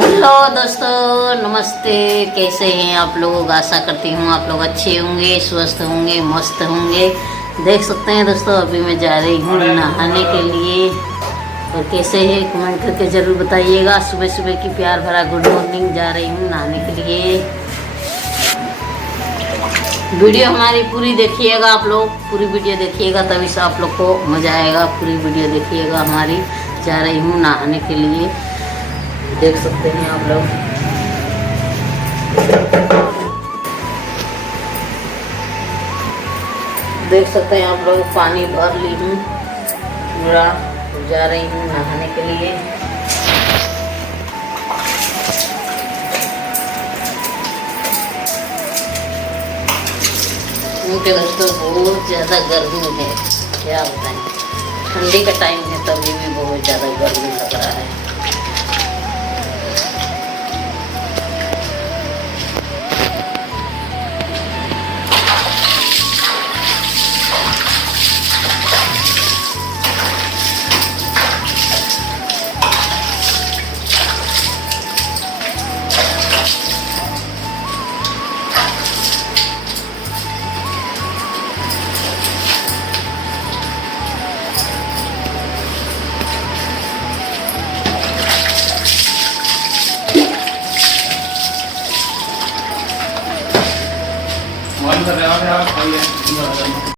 Hello दोस्तों, नमस्ते। कैसे हैं आप लोग? आशा करती हूँ आप लोग अच्छे होंगे, स्वस्थ होंगे, मस्त होंगे। देख सकते हैं दोस्तों, अभी मैं जा रही हूँ नहाने के लिए। और कैसे है कमेंट करके ज़रूर बताइएगा। सुबह सुबह की प्यार भरा गुड मॉर्निंग। जा रही हूँ नहाने के लिए। वीडियो हमारी पूरी देखिएगा, आप लोग पूरी वीडियो देखिएगा, तभी से आप लोग को मज़ा आएगा। पूरी वीडियो देखिएगा हमारी। जा रही हूँ नहाने के लिए, देख सकते हैं आप लोग। देख सकते हैं आप लोग, पानी भर ली हूँ पूरा। जा रही हूँ नहाने के लिए। क्योंकि दोस्तों बहुत ज़्यादा गर्मी है, क्या बताएं। ठंडी का टाइम है तभी भी बहुत ज़्यादा गर्मी लग रहा है।